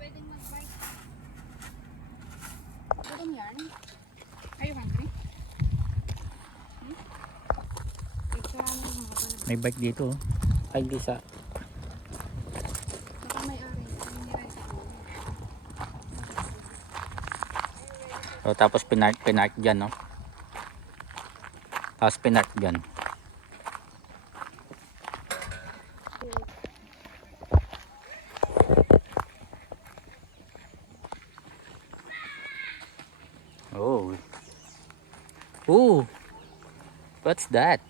pwedeng mag-bike. Gutom yan. Are you hungry? May bike dito. Ay, di sa... Baka may ari. So, tapos pinark dyan, no? Tapos pinark dyan. Oh. Ooh. What's that?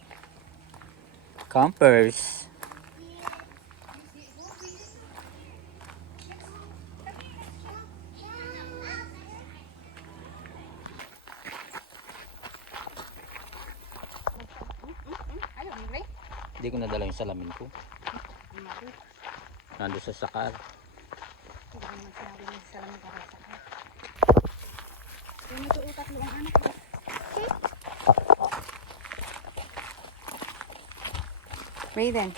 Campers. Are you hungry? Hindi ko nadala yung salamin ko. Nandun sa sakar. Hindi ko naman sinabi ng salamin para sa akin. Yung nasuutak mo ang anak ko. Raiden.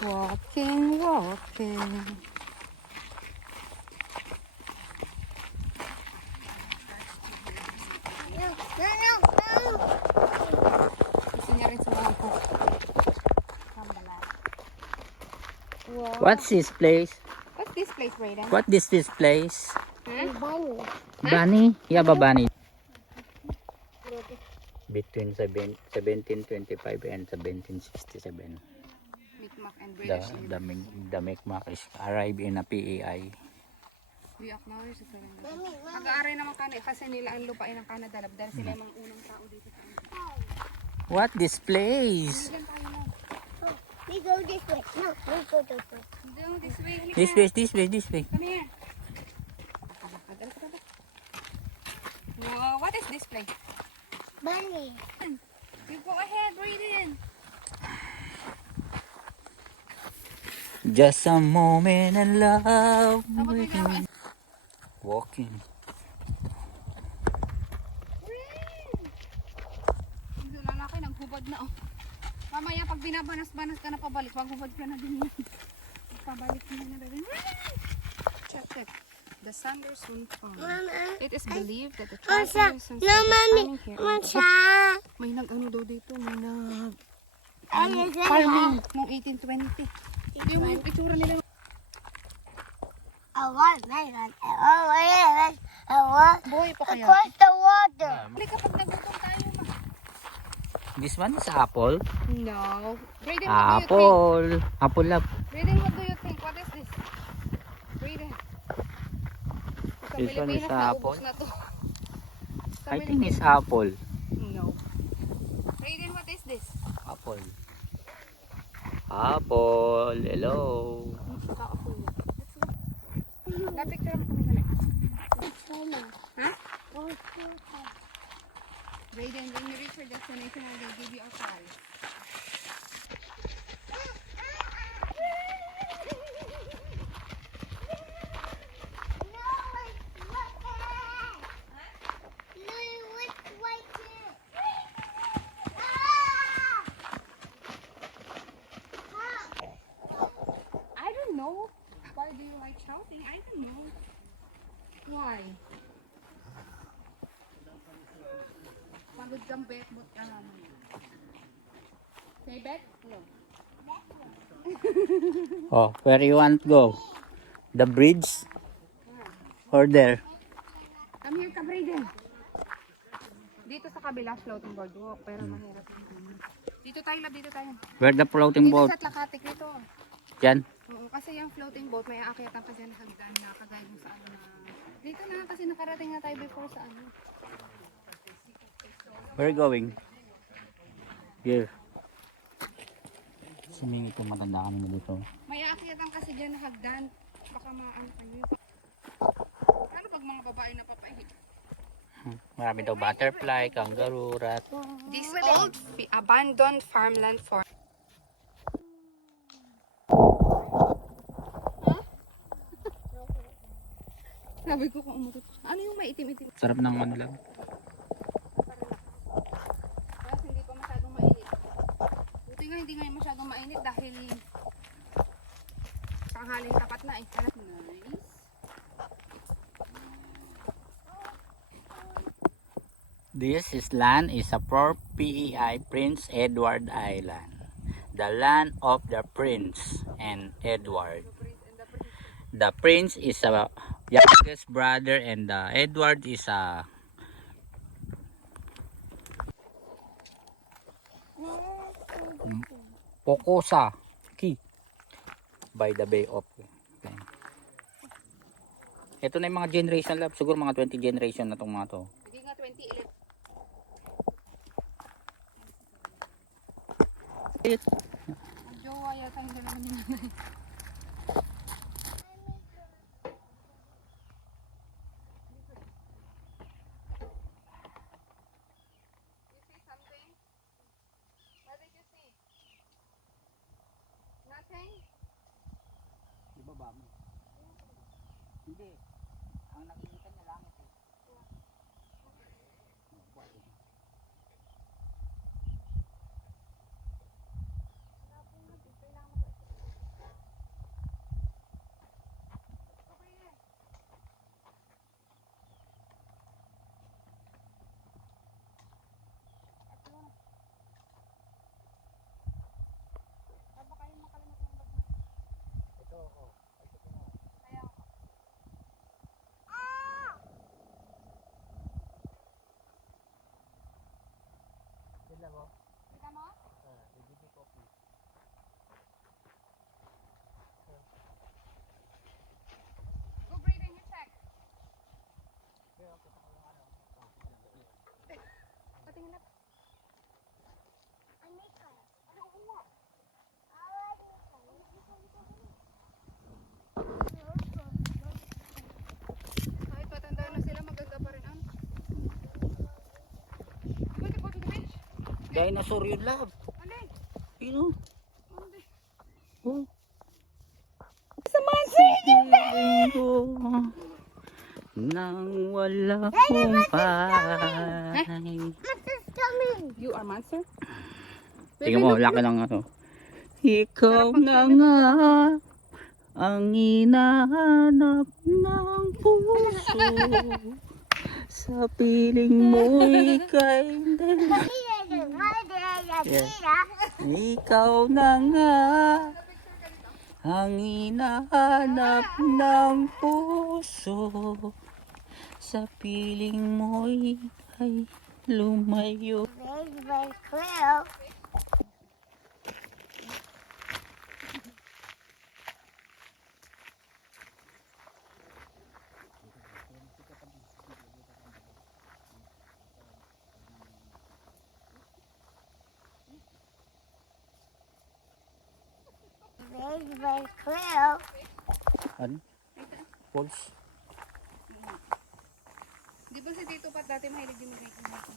Walking, walking. Gusto niya rin sa mga po. Kambalan. Wow. What's this place? What's this place, Raiden? What is this place? Huh? Bunny? Yeah, ba bunny? Between 1725 and 1767. Micmac and British. The Micmac is arrived in a PEI. We acknowledge the surrender. Nag-aaray naman kasi nila ang lupain ng Canada dahil sila yung mga unang tao dito sa Canada. What this place? Diyan tayo na. We go this way. No, we go this way. Doon, this way. halika. This way. Come here. Wow, what is this place? Bunny. You go ahead, Raiden. Just a moment in love. Tapos may gawa. Walking. Yung lalaki naghubad na oh. Mamaya pag binabanas-banas ka na pabalik, maghubad ka na din yan. Pabalik na na rin. Check. The sun will soon come. Mama. It is believed that the Masa. travelers and No, mommy. here. Masa. May nag-ano daw dito, may nag Ano sa farming noong 1820. Yung itsura nila. I want melon. I want Boy pa kaya. across the water. Hindi kapag nagutom tayo. This one is apple. No. Raiden, what do you think? Apple lab. Raiden, what do you think? What is this? Raiden. Sa This one is Pilipinas, naubos apple. na to. Sa I think Pilipinas- it's apple. No. Raiden, what is this? Apple. Apple. Hello. Na-picture mo kami dali. Ha? Raiden, when you reach your destination, I will give you a prize. I don't know. Why do you like shouting? I don't know. Why? Pagod kang bet, but say bet? No. Oh, where you want to go? The bridge? Or there? Come here ka, Brayden. Dito sa kabila, floating boardwalk, pero mahirap. Dito tayo, lab, dito tayo. Where the floating Dito boat? sa Tlacatic dito. Yan. Oo, kasi yung floating boat, may aakyatan pa dyan hagdan na kagaya mo sa ano na. Dito na, kasi nakarating na tayo before sa ano. Where you going? Here. Sumingit yung matanda kami dito. May aakyatan kasi dyan na hagdan. Baka maano kayo. Ano pag mga babae na papahi? Marami daw butterfly, kangaroo, rat. This old abandoned farmland for Sabi ko kung umutot. Ano yung maitim-itim? Sarap ng ano lang. Kasi hindi pa masyadong mainit. Buti nga hindi ngayon masyadong mainit dahil panghaling tapat na eh. Nice. This is land is a for PEI, Prince Edward Island. The land of the Prince and Edward. The Prince is a youngest brother and the Edward is a Pocosa Key by the Bay of. Okay. Ito na yung mga generation lab. Siguro mga 20 generation na itong mga to. Hindi nga 2011. Ang jowa yata hindi naman yung nanay. You see something? What did you see? Nothing? Ibaba mo. Hindi. Ang nakikita niya langit eh. Ito oh. Ito ko na. Kaya Sila mo? kita mo? Bibili coffee. Go breathing, you check. Patingin na. Ano mo? Kahit patanda na sila, maganda pa rin ano. You want to go to the beach? Dinosaur yun lab. Alin? Yun oh. Alin? Oh. Nang wala kumpay. You are monster? Tingnan mo, laki ng ano. Ikaw na nga ang hinahanap ng puso. Sa piling mo'y kay Ikaw na nga ang hinahanap ng puso. Sa piling mo'y kay lumayo. Ano? Pulse. Di ba si Tito Pat dati mahilig din mag-make-up?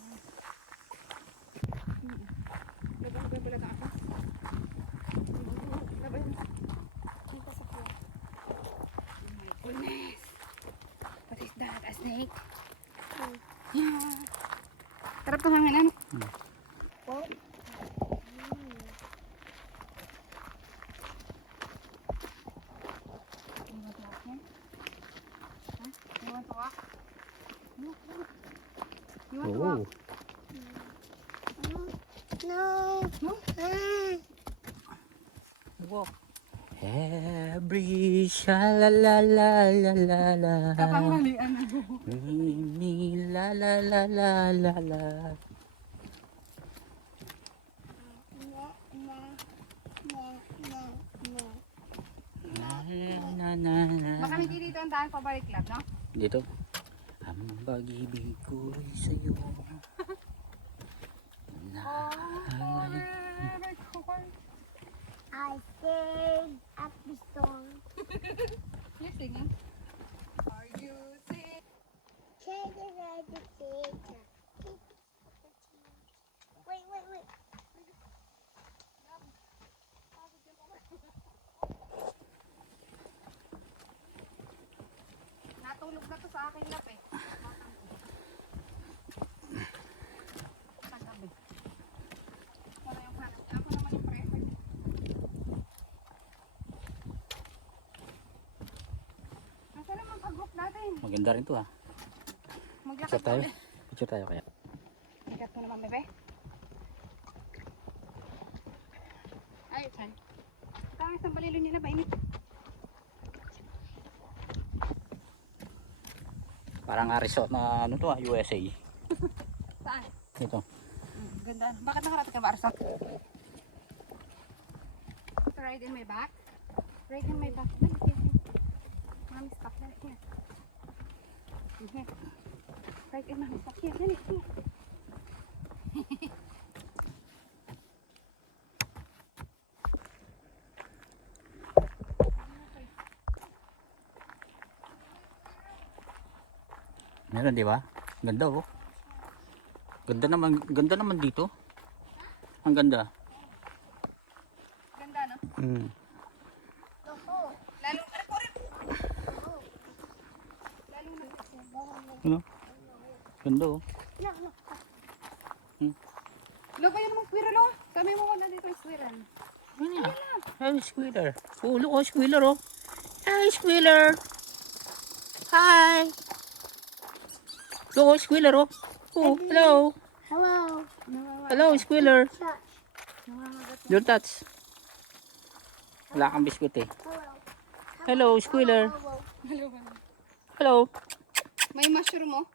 Labay pala na ako. Labay na. Dito sa floor. Oh my goodness. What is that? A snake? Yeah. Tarap to hangin ano? You want to walk? You want to walk? Walk. Every sha-la-la-la-la-la-la. Kapanghalian na go. Mi la-la-la-la-la-la. Na-na-na-na. Baka hindi dito ang daan pabalik lab, no? Dito. Ang pag-ibig ko'y sa'yo. I sing at the storm. You're singing. Are you singing? Wait. Natulog na to sa aking lap eh. Kagabi. Wala yung hanap. Ako naman yung prefer. Nasaan naman pag-group natin? Maganda rin to ha. Maglakad Picture tayo. kami. Picture tayo kaya. naman, bebe. Ay, saan? Tangis ng balilo nila, mainit. Parang resort na ano to USA. Saan? Ito. Ganda. Bakit nakarating ka ba, Arsa? Ride in my back? Ride in my back. Dali, here. Mami, stop. Dali, here. Here. Ride in mami, stop. Here, dali, here. Meron, di ba? Ganda oh. Ganda naman dito. Ang ganda. Ganda, no? Hmm. Lalo, ano po rin? Lalo na. Ano? Ganda oh. Lo, ba yun namang squirrel, oh? Kami mo muna dito yung squirrel. Ano yan? Ay, squealer. Oh, look oh, squealer oh. Hi, squealer. Hi. Look oh, squealer oh. Oh, hello. Hello. Hello, squealer. Touch. Your touch. Wala kang biskuit eh. Hello. Hello, squealer. Hello, ba? Hello. May mushroom, oh.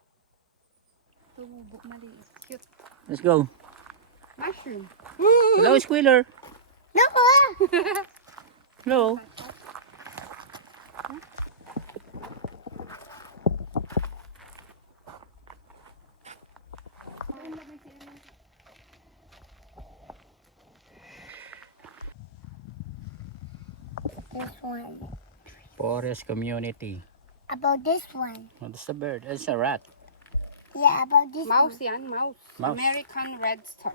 Tumubok maliit. Cute. Let's go. Mushroom. Hello, squealer. No. Hello. This one. Forest community. About this one. Oh, that's a bird. It's a rat. Yeah, about this Mouse one. yan, mouse. Mouse. American red star.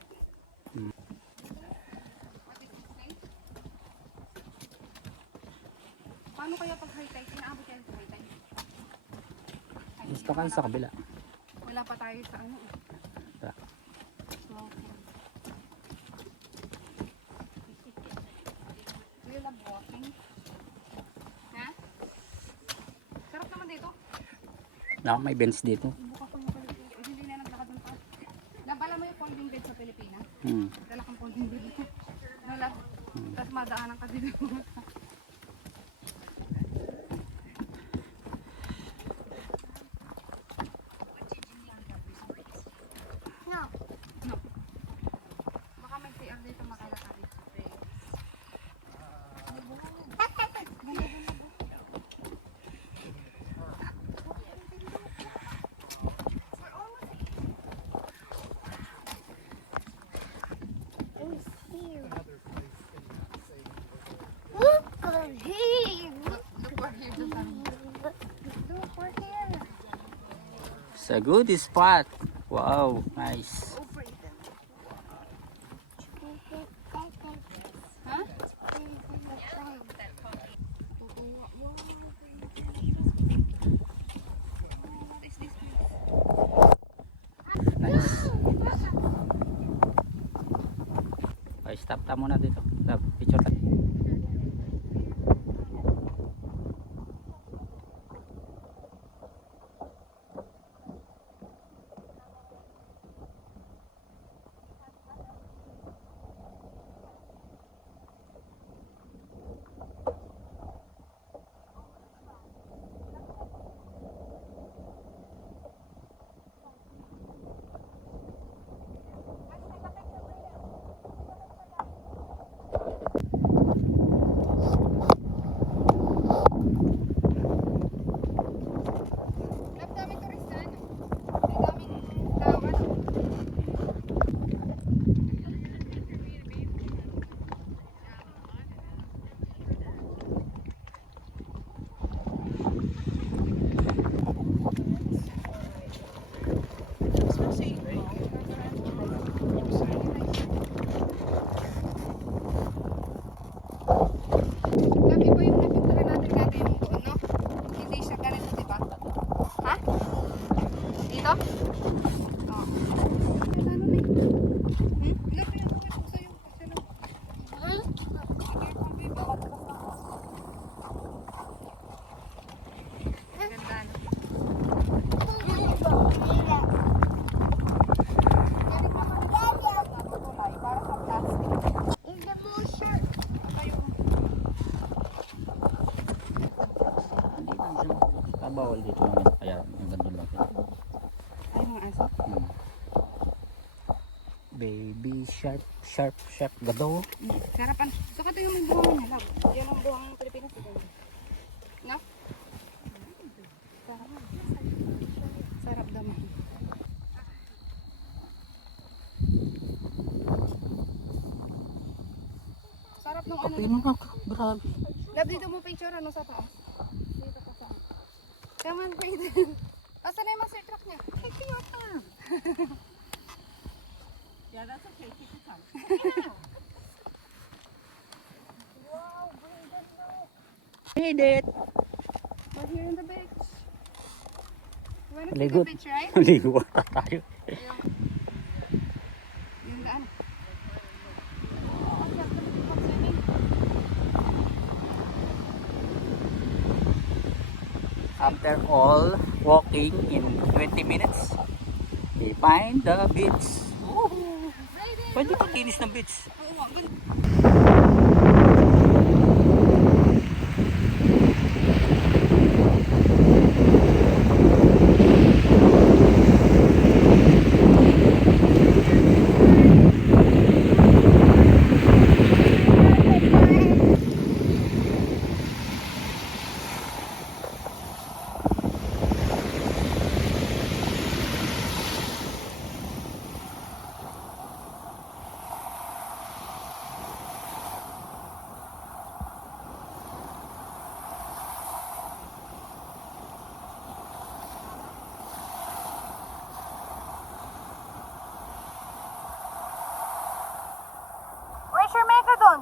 Paano kaya pag high tide? Inaabot yan sa high tide? Ay, Gusto ka sa kabila. wala pa tayo sa ano. Eh. Wala. So, do you love walking? Ha? Sarap naman dito. May bench dito. Buka ko yung Pilipinas. Hindi na naglakad ng pa. Nabala mo yung folding bed sa Pilipinas? Hmm. Dala kang folding bed. No, love. Tapos madaanan ka dito. No. No. Baka may CR dito makalakad. It's here. Look over here. Look for here. Look for here. It's a good spot. Wow, nice. Over it. Huh? Huh? What is this? Nice. Okay, stop ta muna dito. Stop, picture ka. bawal dito yung kaya yung ganun lang. Ay, mga aso. Baby shark, sharp, sharp, gado. Sarapan. Saka ito yung may buhang niya, love. Yan ang buhang ng Pilipinas. No? Sarap. Sarap naman. Sarap nung ano. Kape mo na, grabe. Love, dito mo picture ano sa taas. Dito pa sa. Come on, wait. Asan na yung master truck niya? Yeah, that's okay. Take your time. Made it. We're here in the beach. You wanna see Ligot. the beach, right? Maligo ata tayo. Yung daan. Oh, ang sarap naman yung pag-swimming. After all walking in 20 minutes, we find the beach. Pwede paglinis ng beach. Oo, ang ganda. Where's your megalodon?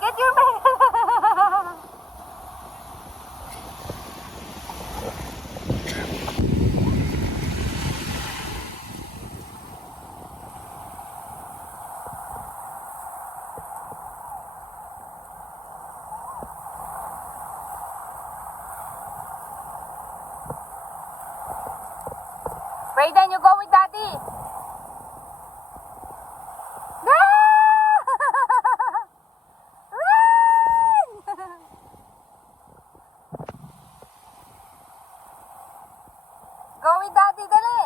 Get your megalodon! Brayden, you go with daddy! Go with daddy, dali!